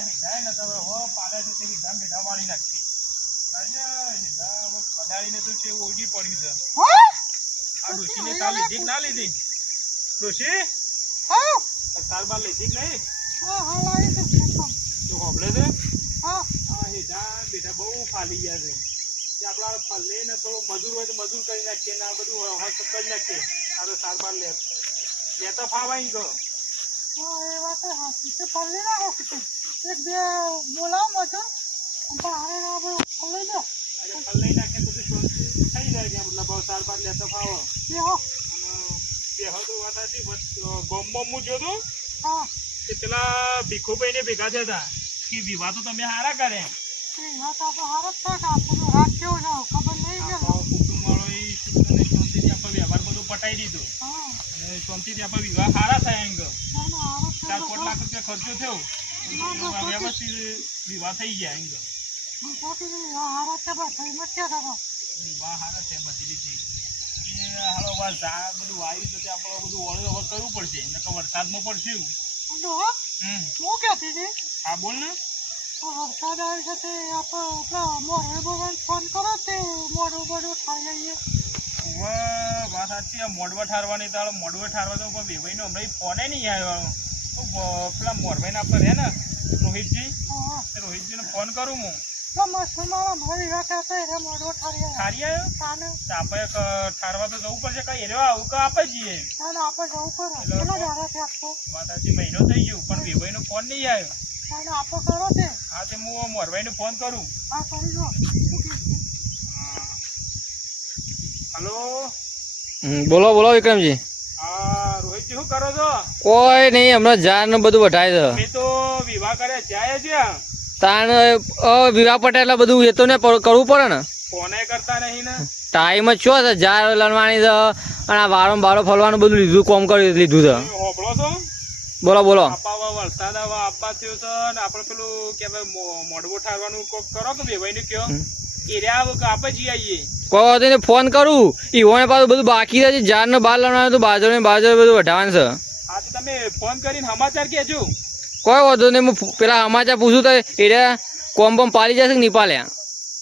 હીધાય ને તો હવે હો પાલે તો તે હીધા બેઠા વાળી નાખી પધારીને તો છે પડ્યું છે આ ડોશીને સાલ લીધી કે ના લીધી ડોશી સાલ બાર લીધી કે નહીં તો હોબળે છે? હીધા બેઠા બહુ ફાલી ગયા છે. તે આપણા ફલે ને તો મજૂર હોય તો મજૂર કરી નાખીએ ને આ બધું હોય તો કરી નાખીએ. તો સાર બાર લે તો ફાવાઈ ગયો. અરે ફલ લઈ નાખીએ તો બધું શાંતિ થઈ જાય કે મતલબ હવે સાર બાર લેતા ફાવો. અને બે તો વાત હતી ગામમાં હું જોતો કે પેલા ભીખુભાઈ ને ભેગા થયા હતા. કે વિવાહ તો તમે હારા કરે પટાઈ દીધો વિવાહ સારા છે બધી બધું વાયુ તો આપણે બધું વળે વળ કરવું પડશે નકર વરસાદમાં પડશે એવું. હા બોલ ને વરસાદ આવી છે તે આપણે મોઢે ભગવાન ફોન કરો તે મોડું બધું ખાઈ જઈએ હવે વાત સાચી આ મોડવા ઠારવાની તો હાલો ઠારવા તો પણ બેભાઈનો હમણાં ફોને નહીં આવ્યો તો પેલા મોરભાઈને આપણે રહે ને રોહિતજી રોહિતજીને ફોન કરું હું ઠારવા તો જવું પડશે કઈ એરવા આવું કે આપે જઈએ. આપણે જવું પડે મહિનો થઈ ગયો પણ બેભાઈનો ફોન નહીં આવ્યો। આપો આપણે કરો છે હા તે હું મોરભાઈને ફોન કરું. આ કરી દો હલો? બોલો બોલો વિક્રમજી. હા રોહિતજી શું કરો છો? કોઈ નહીં હમણાં ઝાડ ને બધું વઢાય છે. મેં તો વિવાહ કર્યા જાય છે તાણ વિવાહ પટે એટલે બધું એ તો ને કરવું પડે ને. ફોને કરતા નહીં ને? ટાઈમ જ છો જાર ઝાડ લણવાની છે અને આ ફરવાનું બધું લીધું કોમ કરી લીધું છે. તમે હોભળો છો? બોલો બોલો. વરસાદ આપવા થયો છે ને આપણે પેલું કે ભાઈ મો- ઠારવાનું કોક કરો કે ભાઈ ને કયો એરિયા આપણે જઈ આવીએ. કોઈ વાંધો ફોન કરું. પાછું બધું બાકી છે ઝાડ ને બહાર લાવવાનું તો બાજુ ને બાજુ બધું વઢાવાનું છે. હા તો તમે ફોન કરીને સમાચાર કહેજો. કોઈ વાંધો નહીં હું પેલા સમાચાર પૂછું તો એરિયા કોમ બોમ પાલી જશે કે નહીં પાલ્યા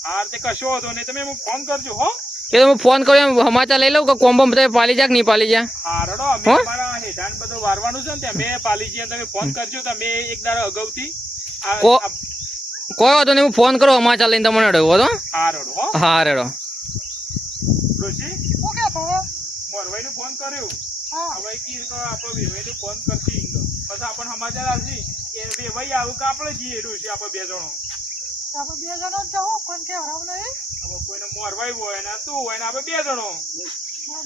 હા તે કશો વાંધો નહીં તમે હું ફોન કરજો હો. એ તમે ફોન કર્યો એમ સમાચાર લઈ લઉં કે કોમ્બો બધા પાલી જાય નહીં પાલી જાય હા અમે અમારા હેઠાણ બધું વારવાનું છે ને તે અમે પાલી જઈએ તમે ફોન કરજો તમે એક દાડો અગાઉથી આ- કો- આ- કોઈ વાતો નહીં હું ફોન કરો સમાચાર લઈને તમને અડવો હતો હા રડો હો. રેડો હું કહેતો હતો? મોરભાઈને ફોન કર્યો. હા. હવે કી તો આપણે વેવાઈને ફોન કરતી. પછી આપણને સમાચાર આવશે કે વેવાઈ આવું કે આપણે જઈએ ડોશી આપણે બે જણો. આપણે બે જણા જ જવું પણ કહેવડાવ નહીં. હવે કોઈને મોરવાઈ હોય ને તું હોય ને આપણે બે જણો.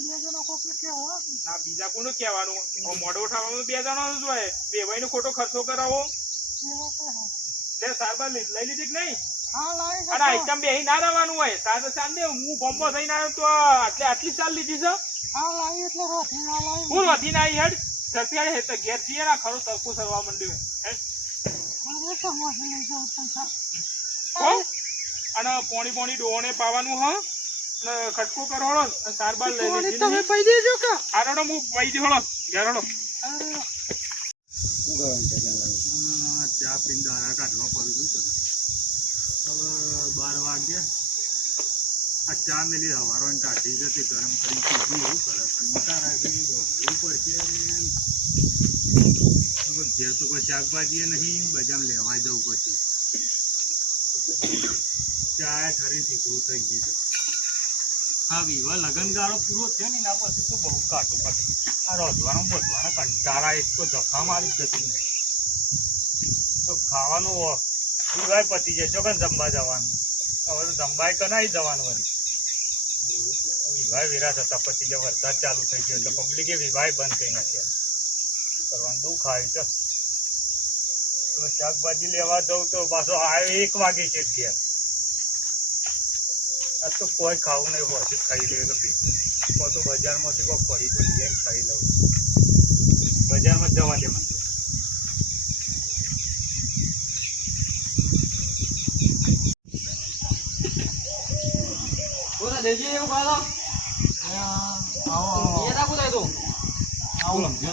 બે જણા કોકને કહેવડાવ ના બીજા કોનું કહેવાનું? હવે ઉઠાવવાનું બે જણો જ હોય. વેવાઈને ખોટો ખર્ચો કરાવો. લે લઈ લીધી કે નહીં? આઈટમ બે ના રહેવાનું હોય. સાર તો ચાલ દે હું બોમ્બો થઈને આવ્યો તો આટલે આટલી લીધી છે. હા વધી ના હેડ. હે તો ઘેર છીએ ને ખરું તરકું સરવા માંડ્યું. હેડ. હો? અને પોણી પોણી ડોણે પાવાનું હ? અને ખટકો કરવાનો અને સારબાર લઈ લેજો તમે પઈ દેજો કે? આરોડો હું પઈ દી હળો ઘેર હળો ચા પીને દારા કાઢવા પડું છું હવે બાર વાગ્યા. આ ચા મેલી હવારોને કાઢી જતી ગરમ કરી પીધી એવું કરે કંટાળા આવી રોટલી પડશે હવે ઘેર તો કોઈ શાકભાજી નહીં બજારમાં લેવા જવું પછી. થઈ તો ખાવાનું વિવાહ પતી જાય. ચોકન જમવા જવાનું. હવે તો જમવાય કનાઈ જવાનું વળી? વિવાહ વેરા થતા પછી જે વરસાદ ચાલુ થઈ ગયો. એટલે પબ્લિકે વિવાહ બંધ કરી નાખ્યા. કરવાનું દુઃખ આવે છે. શાકભાજી લેવા જવું તો પાછો આવે એક વાગે છે ઘેર આ તો કોઈ ખાવું નહીં હોય છે ખાઈ લે તો પીવું. કોઈ તો બજારમાંથી કોઈ પડી કોઈ લઈને ખાઈ લઉં. બજારમાં જ જવા દે મને દેજી એવું ખાધો આવો એ રાખું થાય તું? આવું જો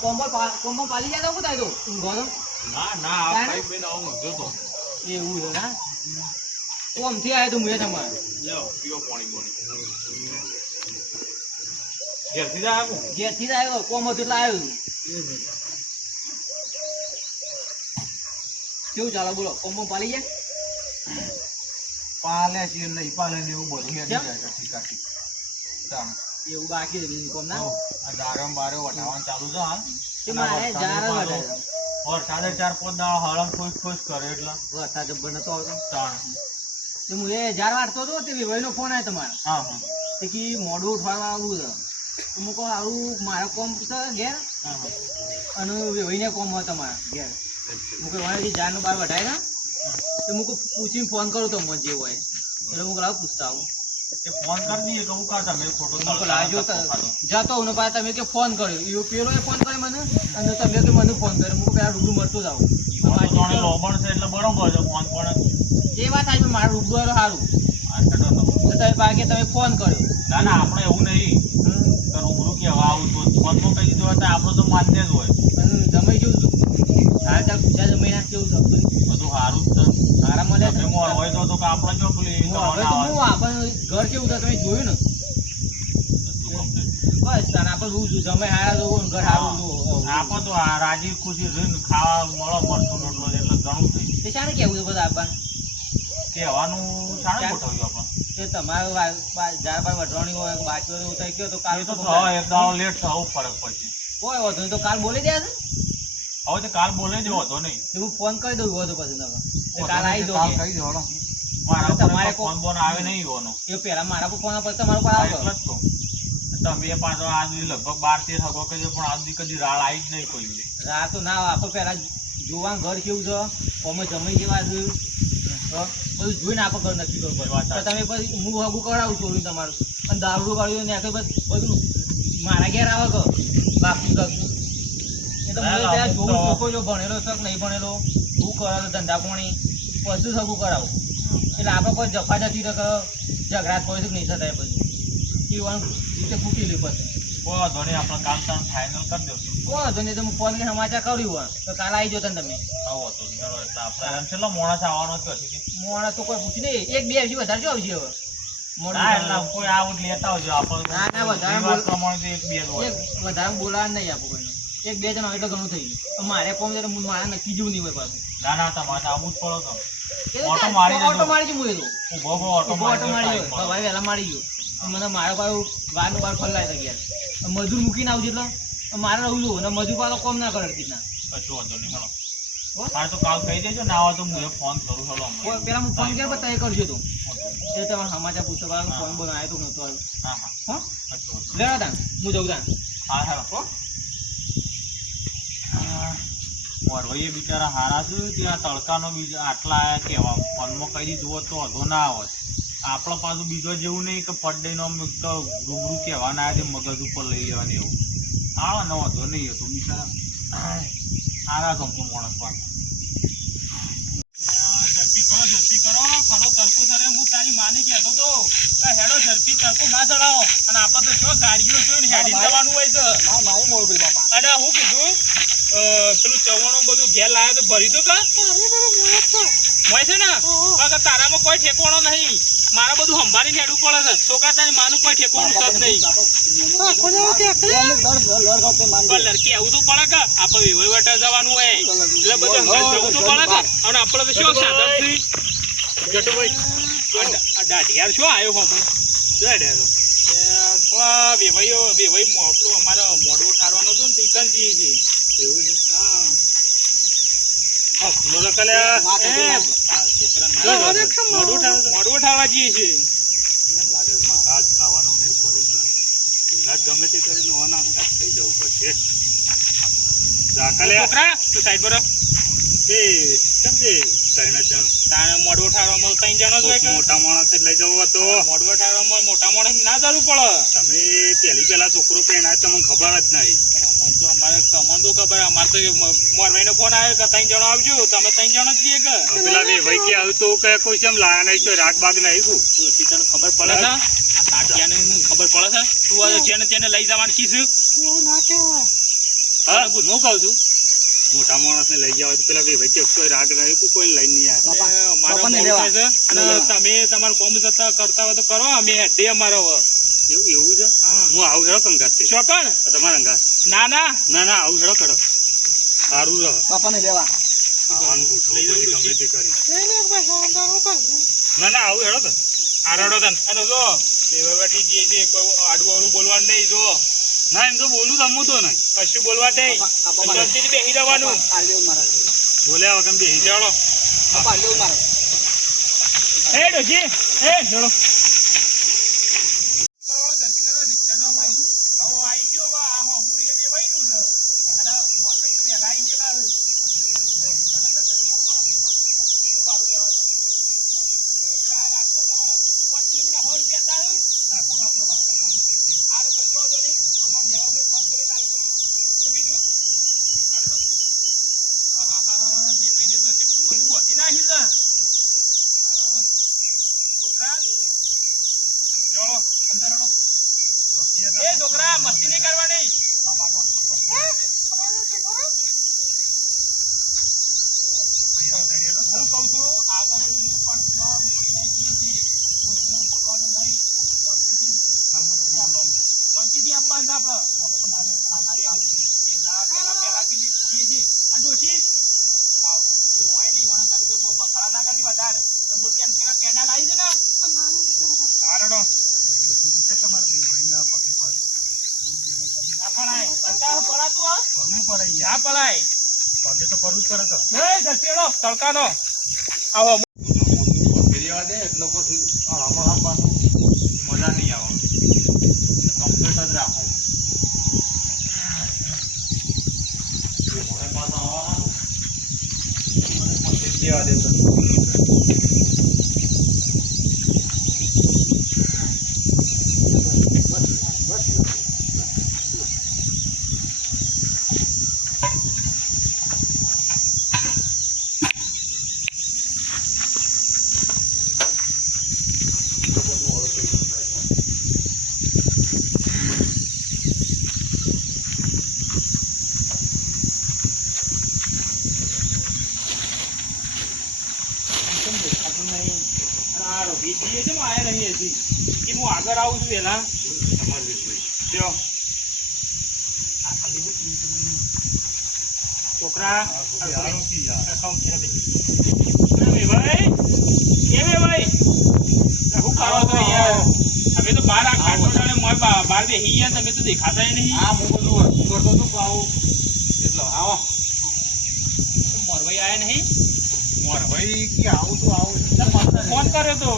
કોમ્બો કોમ્બો પાલી જાય તો થાય તું? ઊંઘવાનો? ના ના આ ભાઈ બેન આવું સમજ્યો તો એવું છે ના? કોમથી આવ્યો તું મુએ તમારે લ્યો પીવો પાણી પાણી. ઘેરથી જ આવું ઘેરથી જ આવ્યો કોમ હતું એટલે આવ્યો કેવું ચાલો બોલો કોમ્બો પાલી જાય પાલે છે નહીં પાલે ને એવું બધું ઠીક ઠીક. એવું બાકી છે બીજું કોમ ના આ દારમ બારે વટાવવાનું ચાલુ છે હાલ કે મારે અને જાર જ વરસાદે. ચાર પાંચ દાડા હળમ ખુશ ખુશ કરે એટલે. વરસાદ જબ્બર નતો આવતો. તાણ. તો હું એ જાર વાટતો હતો તે વિભાઈનો ફોન આવ્યો તમારે. હા હા. તે કી મોડું ઉઠાડવા આવું છે. કહું આવું મારો કોમ છે ઘેર? અને વિભાઈને કોમ હોય તમારા ઘેર. હું કહું વાંધો નહીં, જારનો બાર વઢાય ના? તો હું પૂછીને ફોન કરું તમને જે હોય. એટલે હું પૂછતા આવું. ફોન કરી દઈએ કે હું કાં ફોટો હું કહું લાવજો તો જતો હું ને તમે કે ફોન કર્યો. એવું પેલો ફોન કર્યો મને અને તમે કે મને ફોન કર્યો. હું પેલા રૂબરૂ મળતું જ આવું લોબણ છે એટલે બરોબર છે ફોન પણ એ વાત આજે મારું રૂબરૂ સારું તો. તો તમે બાકી તમે ફોન કર્યો. ના ના આપણે એવું નહીં. કે રૂબરૂ કહેવા આવું તો ફોનમાં કહી દીધું હોય તો આપણું તો માન્ય જ હોય. તમે જમાઈ કેવું છું હાલ ચાલ પૂછા જમાઈ ના કેવું છે બધું સારું જ છે. સારા મળે છે? મોર હોય તો તો આપણે જો પેલી હવે તો હું આપણને ઘર કેવું છે તમે જોયું ને? બસ તાર આપણે રૂ છું. તમે હારા જોવું ઘર સારું જોવું આપણે તો રાજી ખુશી રહીને ખાવા મળો મળતો રોટલો એટલે ઘણું થઈ. તે શાને કેવું છે બધા આપણને? કહેવાનું શાણે ગોઠવ્યું આપણે કે તમારે વા- બાર વઢવાની હોય બાકી હોય ગયો તો કાલ તો તો એક દાડો લેટ થવું ફરક પડશે કોઈ વાંધો નહીં. તો કાલ બોલી દે છે હવે તો કાલ બોલે જ હતો નહીં. હું ફોન કરી દઉં હોય પછી તમે. કાલ આવી દો કાલ કરી દેવાનો મારા તમારે ફોન બોન આવે નહીં એવાનો એ પહેલા મારા પર ફોન પછી તમારો પર હા, આવ્યો એટલે જ તો. તમે પાછો આજ લગભગ બાર તેર હગો કહી પણ આજ કદી રાળ આવી જ નહીં કોઈ રાહ તો ના આપણે પહેલા જોવાનું ઘર કેવું છે? અમે જમી કેવા છે બધું જોઈને આપણે ઘર નક્કી કરવું તમે પછી હું હગું કરાવું ચોરી તમારું. અને દારૂ કાઢ્યું ને આખે બધું મારા ઘેર આવે કે બાપનું તો મને ત્યાં જોવું તો- ભણેલો છે કે નહીં ભણેલો શું કરાવે ધંધા પાણી પછી જ હગું એટલે આપણે કોઈ જફા જતી તો ઝઘડા કોઈ નહીં થતા એ પછી રીતે ફૂટી લે પછી. નહીં આપણે કામ તમે ફાઇનલ કરી દઉં કોઈ વાંધો નહીં તો હું ફોન કરીને સમાચાર કર્યું હોય તો કાલે આવી જતો તમે. આવો હતો મેળો એટલે આપણે માણસ આવવાનો છે હજી મોણા તો કોઈ પૂછી નહીં. એક બે આવશે વધારે શું આવશે હવે? જ આપણે વધારે તો જ બોલાવા નહીં આપું કોઈને એક બે જણ એટલે ઘણું થઈ ગયું. મારે કોમ છે હું મારા નક્કી જેવું નહીં હોય પાછું. ના ના તમારે આવું જ પડો તો ઓટો મારી ઓટો મારી હું એ તો ઊભો ઓટો ઓટો મારી ગયો ભાઈ વહેલા મારી ગયો. મને મારા પાસે વાર બાર ફરલાય થઈ ગયા મજૂર મૂકીને આવજો એટલે. મારે રહું છું. અને મજૂર પાછો કોમ ના કરે રીતના કશું વાંધો નહીં હેલો. મારે તો કાલ કહી દેજો ના આવે તો હું ફોન કરું હેલો પેલા હું ફોન કર્યો પછી કરજો તું. એ તમારે સમાચાર પૂછો ફોન બોન આવ્યો તો નહોતો આવ્યો. હા જઉં તા હા હેલો. હો? મોરવાઈએ બિચારા હારા છે, ત્યાં તડકાનો બીજો આટલા આયા કેવા ફોનમાં કહી દીધું હોત તો અધો ના આવત આપણે પાછું બીજો જેવું નહીં કે ફડ્ડેનો તો રૂબરૂ કહેવાના છે, મગજ ઉપર લઈ લેવાની એવું. આવે ને વાંધો નહીં હતો બિચારા. હારા ગમતું માણસ પાછું ઝડપી કરો ઝડપી કરો ખરો તડકો સરે હું તારી માને કહેતો તો કે હેડો ના ચડાવો. અને આપણે તો જો ગાડીઓ છે ને હેડી જવાનું હોય છે. અને હું કીધું? પેલું ચવાણું બધું ઘેર લાવ્યો તો ભરી દો હોય છે ને? તારામાં કોઈ ઠેકવાનો નહીં. મારે બધું સંભાળીને હેડવું પડે છે. છોકરા તારી માનું કોઈ ઠેકવાનું છે નહીં. લડકી આવું તો પડે કે? આપણે વેવાઈ જવાનું હોય. એટલે બધું જવું તો પડે કે? અને આપણે તો શું સાધનથી? જટુભાઈ. આ દાઢિયાર શું આવ્યો હમો દાઢિયાર વેવાઈઓ વેવાઈ મોકલું અમારે મોડવો ઠારવાનો હતો ને ટીકન જઈએ છીએ એવું છે? હા. જઈએ છીએ. લાગે છે ખાવાનો મેળ પડી ગયો. ગમે તે કરીને થઈ જવું પડશે. તું એ કેમ છે? ત્રણ જણ. તારે મોડવો ઠારવામાં ત્રણ જણો મોટા માણસ લઈ જવો હતો. મોડવો ઠારવામાં માણસ ના ચાલુ પડે. તમે પહેલી પહેલા છોકરો પહેણા તમને ખબર જ નહીં. હું તો અમારે કમન તો ખબર અમારે તો મોરભાઈનો ફોન આવ્યો કે ત્રણ જણો આવજો તમે ત્રણ જણ જ છીએ કે? પેલા બે ભાઈ કે આવ્યું તો કે કોઈ કેમ લાયા નહીં તો રાગ બાગ નહીં કુ પછી તને ખબર પડે છે? આ તાટિયાને ખબર પડે છે? તું આજે જેને તેને લઈ જવાનું કીધું? એવું ના કહેવાય હા હું કહું છું. મોટા માણસ ને લઈ જાવ તો પેલા કોઈ રાગ કુ કોઈ લઈ નહીં આવે અને તમે તમારું કોમ જતા કરતા હોય તો કરો અમે હેડે અમારો એવું એવું છે? હું. આવું હેડો કંગાર ચોકણ તમારા અંગાર ના ના. ના ના આવું હેડો કરો સારું રહો. બાપાને લેવા. ના ના આવું હેડો તો આરડો તને અને જો બેટી જે છે કોઈ આડું અવળું બોલવાનું નહીં જો. ના એમ તો બોલું તો અમું તો નહીં. કશું બોલવા દે. જલ્દી બેસી જવાનું. બોલ્યા વખત બેસી જાડો હે ડોજી હે ચલો એ છોકરા મસ્તી નહીં કરવાની હું કહું છું આગળ એનું શું પણ છો મેળીને જઈએ છીએ કોઈનું બોલવાનું નહીં શાંતિથી આપવાનું છે આપણે પેલા પેલા પેલા પેલી જઈએ છીએ અને ડોશી આવું બધું હોય નહીં વણા તારી કોઈ બો- ખરા ના કરતી વધારે અને બોલ કે આમ પેલા પેડા લાવી છે ને આરડો ના પડાય કંટાળો પડાતું હા ભરવું પડે યાર ના પડાય પગે તો કરવું જ પડે તો. એ જસેડો તડકાનો. આવો. ફેરવા દે એટલે પછી આમાં આમ પાછું મજા નહીં આવે. કમ્પ્લીટ જ રાખો. દેવા દે તો આ રોહિતજી છે ને આયા નહીં હજી કે હું આગળ આવું છું એના તમારે ભાઈ લ્યો. છોકરા અમે તો બાર આ ખાટો ડાળે મોય બા- બહાર બેસી ગયા તમે તો દેખાતા નહીં. આ હું બધું કરતો હતો પાવું એટલે આવો. મોરભાઈ આયા નહીં? મોરભાઈ કે આવું તો આવું. ફોન કર્યો તો.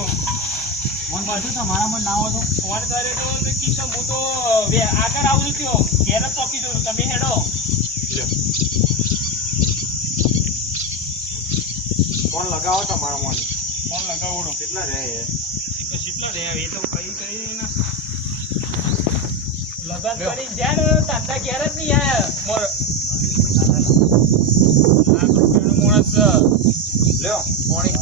ફોન પાછું તમારામાં ના હોય તો ફોન કર્યો તો મેં હું તો આગળ આવું છું ત્યો ઘેર જ ચોકી દઉં તમે હેડો. ફોન લગાવો તમારામાં ફોન લગાવો કેટલા રહે કેટલા રહે એ તો કઈ કઈ ને. લગન કરી જાય ને તાતા ઘેર જ નહીં આયા. મોર લાખ રૂપિયાનો માણસ છે. લ્યો. પાણી.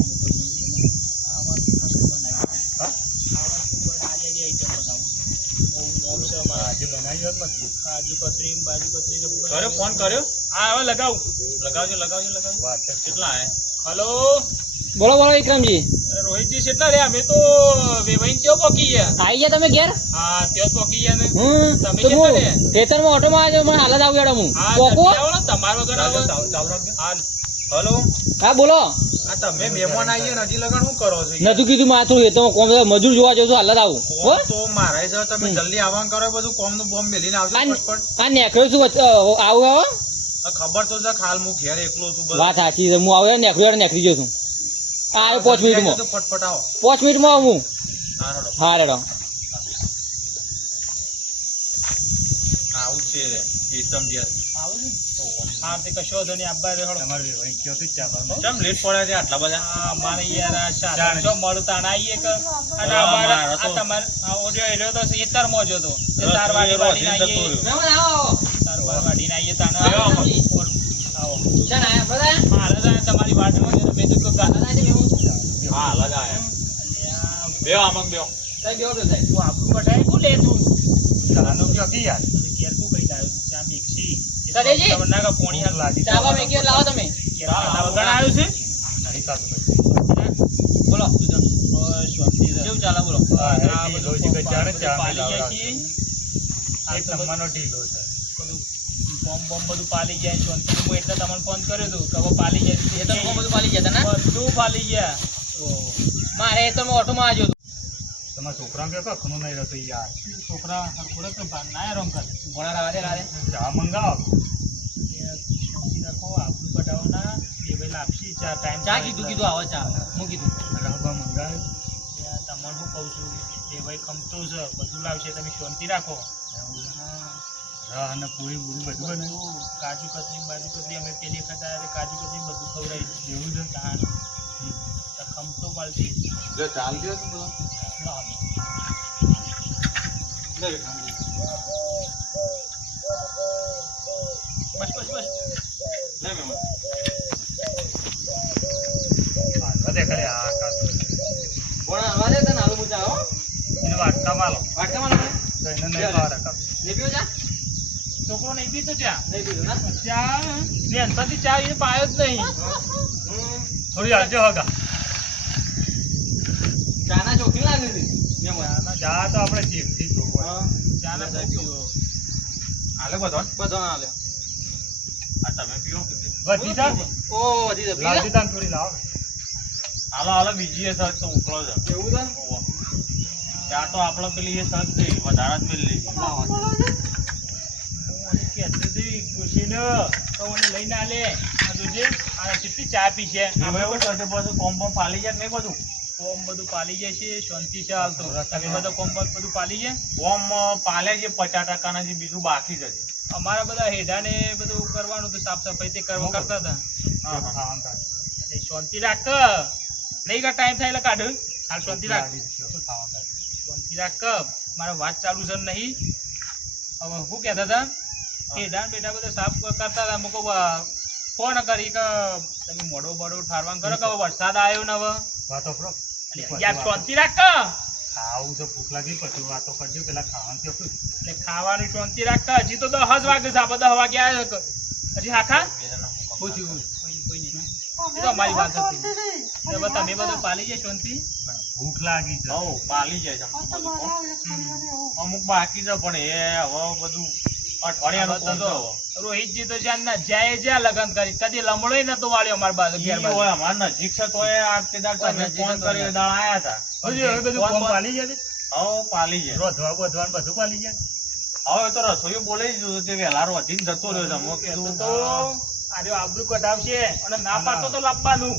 કર્યો ફોન કર્યો? હા હવે લગાવ. લગાવજો લગાવજો લગાવજો. કેટલા હે? હલો? બોલો બોલો વિક્રમજી. રોહિતજી કેટલા રહ્યા? અમે તો વેવાઈ ત્યો પોકી ગયા. આવી ગયા તમે ઘેર? હા ત્યો જ પોકી ગયા ને. તમે કેટલા રહ્યા? હું માં ઓટો માં આવ્યો મને હાલત આવી હેડો હું. પોકો તમારો ઘર આવો. હા હલો. હા બોલો. આ તમે મહેમાન આવીએ ને હજી લગન શું કરો છો? નતું કીધું માથું ખેતરમાં કોમ મજૂર જોવા છું હાલત આવું. હો? તો મારે તમે જલ્દી આવવાનું કરો બધું કોમનું બોમ્બ મેલીને આવજો આ નેકળ્યો છું આવું આવો. ખબર તો છે ખાલ હું ઘેર એકલો છું બધું વાત સાચી છે. હું આવ્યો નેકળ્યો નેકળી ગયો છું. આ આવ્યો પાંચ મિનિટમાં. ફટફટ આવો. પાંચ મિનિટમાં આવું હા. રેડો. આવું છે રે. એકદમ જે હા તે કશો વાંધો નહીં આબા રે તમારે વેવાઈ કયો તો ચા કેમ લેટ પડ્યા છે આટલા બધા? હા, મારે યાર જો મળું તાણ આવીએ કે અને અમારે આ ઓડિયો એર્યો તો ખેતરમાં જ હતો. તે રસ તાર વાડી એરો વાડીને હસીને જતો આવીએ રહ્યો. મહેમાન આવો. વાળીને આવીએ તાને આવો, છે આયા બધા? તમારી મેં તો કહ્યું ગાતા દાદા છે મેવું હા લગા અલ્યા, બે આમક બે સાહેબ બેહો. બેહો સાહેબ તું આપણું કઢાઈ શું લે તું ચાનો કયો કી યાર? તમે ઘેર શું લાવ્યો ચા મિક્સી સરેજી. તમને ના પોણી હાલ લાદી ચાવા મેગી લાવો તમે. ઘેર ખાતા વગર આવ્યું છે? નહીં થતું બોલો. કેવું ચાલે બોલો. હા, ઢીલો છે કે ચા એક નંબરનો ઢીલો ફોર્મ બોમ બધું પાલી જાય છે. શાંતિ હું એટલે તમને ફોન કર્યો હતો કે હવે પાલી જાય છે. એ તો કોણ બધું પાલી ગયા હતા ને? બધું પાલી ગયા. મારે એ તો મેં ઓટોમાં આવ્યો હતો. તમારા છોકરાને કહો કખનું નહીં રહેતો યાર. છોકરા હરખોડે તો ભાન. ના રમ કરે. ભણા રાવા રાવે. ચા મંગાવો. શાંતિ રાખો કઢાવો ના. એ ભાઈ લાપસી ચા ટાઈમ ચા કીધું કીધું આવો ચા. હું કીધું? રાહબા મંગાવે. તમને હું કહું છું એ ભાઈ ખમતો છે. બધું લાવશે. તમે શાંતિ રાખો. અને પૂરી પૂરી બધું બને બધું કાજુ કતરી બાજુ કતરી અમે પેલી વખત આવ્યા કાજુ કતરી બધું ખવડાવી. એવું છે તાણ. તો ખમતો પાલતી જો ચાલ ગયો તું બધો લાવો. બસ બસ બસ. લે મેમન હાલવા આ કાઢ ભણા રાવા દે તને આલુ મુચા હો? એને વાટકા માલો વાટકામાં લાવે. તો નહીં રખાવ ને ચા. છોકરો નહીં પીતો ચા નહીં પીતો ના? ચા બેનપણથી ચા એ પાયો જ નહીં. થોડી હાલજો હગા. ચાના ચોખી લાગે છે? ચા તો આપણે ચીપથી જોવો હા. ચા ના હાલે બધો બધો ના આ તમે પીવો વધી જા ઓ વધી જાય લાવજી તાન થોડી લાવ. હાલો હાલો બીજી એ સર તો ઉકળો છે એવું છે ને? તો આપણે પેલી એ સર થઈ વધારે જ પેલી. મને કહેતો તો મને લઈને આલે. આ જોજે આ કેટલી ચા પી છે? એમાં એવું પાછું કોમ બોમ પાલી જાય નહીં બધું? કોમ બધું પાલી જાય છે શાંતિ છે હાલ તો. તમે બધો કોમ બધું પાલી જાય કોમ પાલે છે પચાસ ટકાના જે બીજું બાકી જ છે. અમારા બધા હેડા ને બધું કરવાનું હતું સાફ સફાઈ તે કરવા કરતા હતા. હા હા શાંતિ રાખ. નહીં કા ટાઈમ થાય એટલે કાઢ. હાલ શાંતિ રાખ. શાંતિ રાખ. મારે વાત ચાલુ છે નહીં. હવે શું કહેતા હતા હેડા ને બેટા બધા સાફ કરતા હતા. મુકો ફોન કરી કે તમે મોડો બડો ઠારવાનું કરો કે વરસાદ આવ્યો ને હવે? વાતો કરો. યાર શાંતિ રાખ. ખાવું તો ભૂખ લાગી પછી વાતો કરજો. પેલા ખાવાનું તો એટલે ખાવાની શાંતિ રાખ. હજી તો દસ વાગે છે. આપણે દસ વાગે આવ્યા છે. હજી હાખા થયું? કોઈ કોઈ નહીં. અમારી વાત હતી. હવે તમે બધું પાલી જાય શાંતિ? ભૂખ લાગી છે. હવ પાલી જાય છે. અમુક બાકી છે પણ એ હવે બધું અઠવાડિયાનું કોમ રોહિતજી તો જ્યાં ના જાય જ્યાં લગન કરી કદી લમડોય નતો વાળ્યો અમારી બાજુ ઘેર બાજુ. હોય અમારા નજીક છે તો આ તે દાડ તમે ફોન કરી ને. આયા હતા. હજી હવે બધું ફોન પાલી જાય હવ પાલી જાય રોધવા બોધવાનું બધું પાલી જાય હવે તો રસોઈ બોલાઈ દીધું તે વહેલા રોધીને જતો રહ્યો છે મેં તો કીધું તો આર્યો આબરૂ કઢાવશે અને ના પાડતો તો લાવવાનું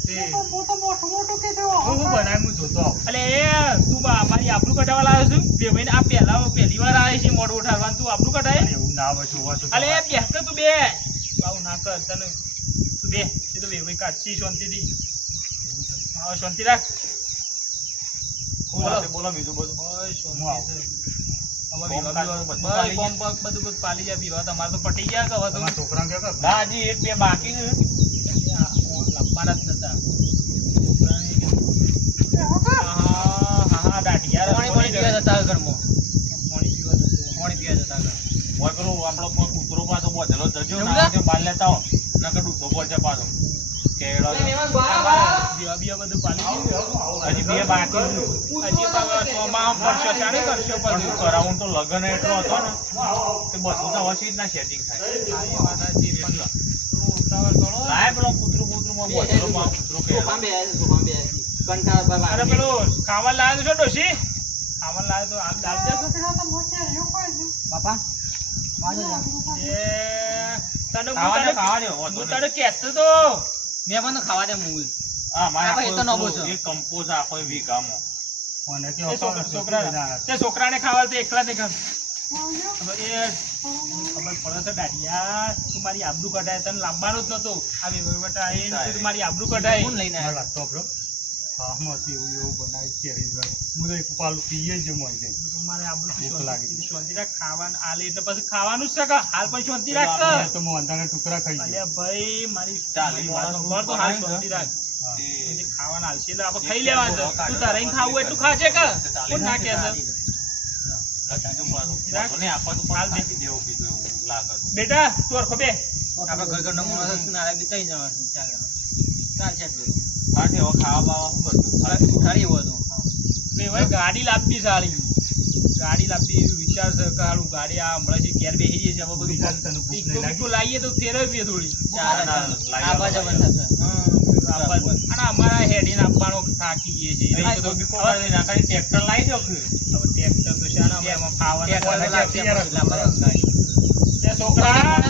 તે તો મોટું મોટું મોટું કીધું હું હું બનાવ્યું હું જોતો આવું એટલે એ તું બા- મારી આબરૂ કઢાવવા લાવ્યો છું. બે મહિને આ પહેલા પહેલી વાર આવે છે મોઢું તું આબરૂ કઢાય? પણ એવું ના હોય જોવા તો અલે બે. કે તું બે. બાવું ના કર તને તું બે. એ તો બે ભાઈ કાઢશી શાંતિથી હા શાંતિ રાખ. બોલો. બોલો. બીજું બધું. શાંતિ તમારે તો પટી ગયા કે હવે ના હજી એક બે બાકી લાવવાના જ નતા. છોકરાને કે- એ હગા, હા હા હા દાઢિયા પાણી પાણી પીવા જતા ઘરમાં. પાણી પીવા જતો. પાણી પીવા જતા ઘર ઓય પેલું આપણો કોઈ કૂતરો પાછો બોધેલો જજો એવું ના છે? તે બાર લેતા હો નકર ડૂસો પડશે પાછો. કેળો એ મહેમાન બહાર આવો. વિવાહ બીવા બધું પાલી ગયું હજી બે બાકી છે હજી પાછા છમાં પડશે શાણે કરશો પણ બધું શું કરાવું તો લગન એટલો હતો ને કે બધું તો હવે ના સેટિંગ થાય. લાય પેલો કૂતરું અરે પેલું ખાવા લાવ્યો છો ડોશી? ખાવા લાવ્યો તો આમ નહીં. બાપા ખાવા દે મૂળ હા મારે એ તો આખો છે. એક આખો એક વીઘામાં તે છોકરા છોકરાને ખાવા તો એકલા લાવજો, એ ખબર પડે છે દાડિયા તું મારી આબરૂ કઢાય તને લાવવાનું જ નતો આ વેવટા આવીને તું મારી આબરૂ કઢાય. કોણ લઈને મને આવ્યા? લાગતો આમાંથી એવું એવું બનાવી કેરી હું તો એક પાલું પીએ જ મોય જાય. મારે આબરૂ ભૂખ શાંતિ- રાખ ખાવાનું આલે એટલે પછી ખાવાનું જ છે કે? હાલ પણ શાંતિ રાખ તો મોંધાના ટુકડા ખાઈ અલ્યા ગયા. ભાઈ મારી ચાલી વાત તો હાલ શાંતિ રાખ. હા. ખાવાનું હાલશે એટલે આપણે ખાઈ લેવાનું છે. તું તારે ખાવું એટલું ખાજે કે? કોણ ના કહે છે? હાલ દે. બેટા તું હરખો બે આપણે ઘર ઘરનો માણસ છે, નાળા બી ત્રણ જવાનું છે, ચાર જણા. ચાર છે એટલું. ખાલી એવું હતું. ગાડી લાવવી સારી ગાડી લાવતી એવી વિચાર છે કે હાલું ગાડી આ હમણાં જે ઘેર બેસી જઈએ છે હવે બધું બીજા લાવીએ તો ફેરવીએ થોડી. અને અમારા હેડીને આપવાનો થાકી ગયે છે. ટ્રેક્ટર લાવી દો હવે ટ્રેક્ટર તો શાના છોકરા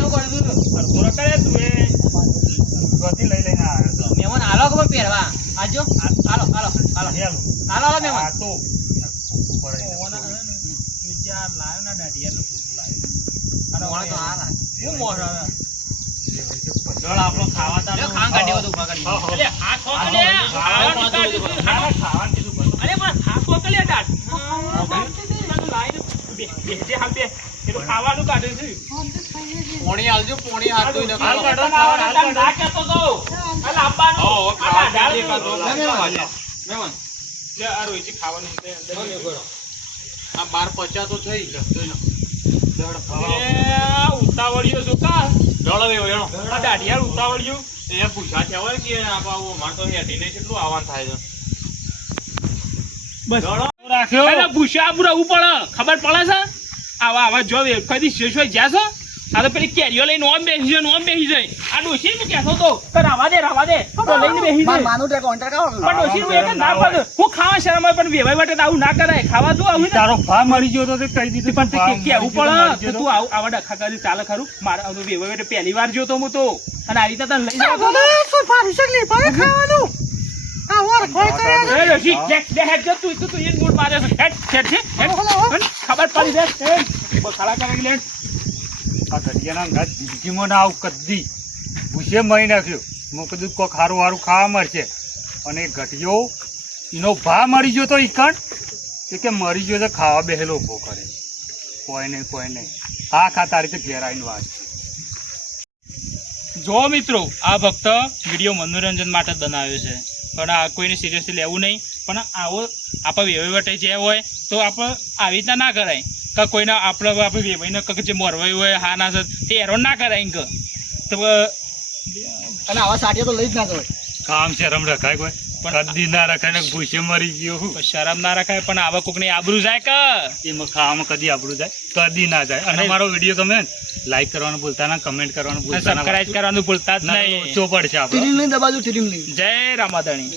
કરે તું એ. લઈ લઈને આવ્યો. મહેમાન ખબર પહેરવા. આજો હાલો હાલો હાલો. હેલો. હાલો. હાલો આ તો ખોટું પડે છે. ઓવાના હે ને, એ જ્યાં લાવ્યો ને દાઢિયાનું ફોટું લાવ્યો. મોણો તો હાલ હાલ. હું? જે હોય છે પંદર. લ્યો, ખાણ કાઢી બધું હા. અલે, આ છોકરી લે, ખાવાનું. ના, ના, ખાવાનું કીધું. અરે પણ આ છોકરી લે દાઢ. પેલું બે- હાલ બે. પેલું ખાવાનું કાઢે છે. પોણી આલજો પોણી ધોઈને કાઢો, ખાવાનું ના કહેતો તો. આપવાનું. આ લે, આ ખાવાનું અંદર. આ બાર પચા તો થઈ એ ઉતાવળિયો શું કા? આ દાઢિયાળ ઉતાવળિયું. બસ. રાખ્યો. ભૂસા રહેવું પડે. ખબર પડે છે? આવા આવા જો કદી શેષ હોય જ્યાં છો? આ તો પેલી કેરીઓ લઈને ઓમ બેસી જાય ઓમ બેસી જાય. આ ડોશી નું કહેતો તો કે રાવા દે રાવા દે તો લઈને બેસી જાય. પણ ડોશી નું એક ના પડ હું ખાવા શરમ પણ વેવાઈ માટે આવું ના કરાય. ખાવા તું આવું તારો ભા મરી ગયો તો તે કહી દીધું. પણ તે કેવું પડે તો તું આવ આવા ડખા કરી ચાલે ખરું? મારા આવું વેવાઈ માટે પહેલી વાર જોતો હું તો. અને આ રીતે તને લઈ જાવ તો શું ફારી શકલી ભાઈ ખાવાનું. આ વાર કોઈ કરે એ ડોશી લે લે હેડ જો તું તું તું એ મારે છે. હેડ હેડ છે. ખબર પડી દે બખાડા કરે લે આ ઘડિયાના અંગાત જિંદગીમાં ના આવું કદી. ભૂસે મરી નાખ્યો. મેં કીધું કોઈક સારું સારું ખાવા મળશે. અને ઘટિયો, એનો ભા મરી ગયો તો ઈકણ એ કે મરી ગયો તો ખાવા બેહેલો ઊભો કરે. કોઈ નહીં કોઈ નહીં. હા ખા તારી તો ઘેર આવીને વાત જો મિત્રો, આ ભક્ત વીડિયો મનોરંજન માટે બનાવ્યો છે. પણ આ કોઈને સિરિયસલી લેવું નહીં. પણ આવો આપણે વેવાઈ જે હોય તો આપણે આવી રીતના ના કરાય. કે કોઈને આપણે આપણે વેવાઈને કંઈક જે મોરવાઈ હોય, હા ના સર તે એરો ના કરાય કે. તો અને આવા સાટીઓ તો લઈ જ ના જવાય. કામ શરમ રખાય કોઈ. કદી ના રખાય ને ભૂસે મરી ગયો હું. શરમ ના રખાય પણ આવા કોકની આબરૂ જાય કે? એમાં ખાવામાં કદી આબરું જાય કદી ના જાય. અને મારો વીડિયો ગમે લાઈક કરવાનું ભૂલતા ના કમેન્ટ કરવાનું ભૂલતા ના. સબસ્ક્રાઇબ કરવાનું ભૂલતા જ નહીં. ઓછો પડશે આપણે. જય રામાધણી.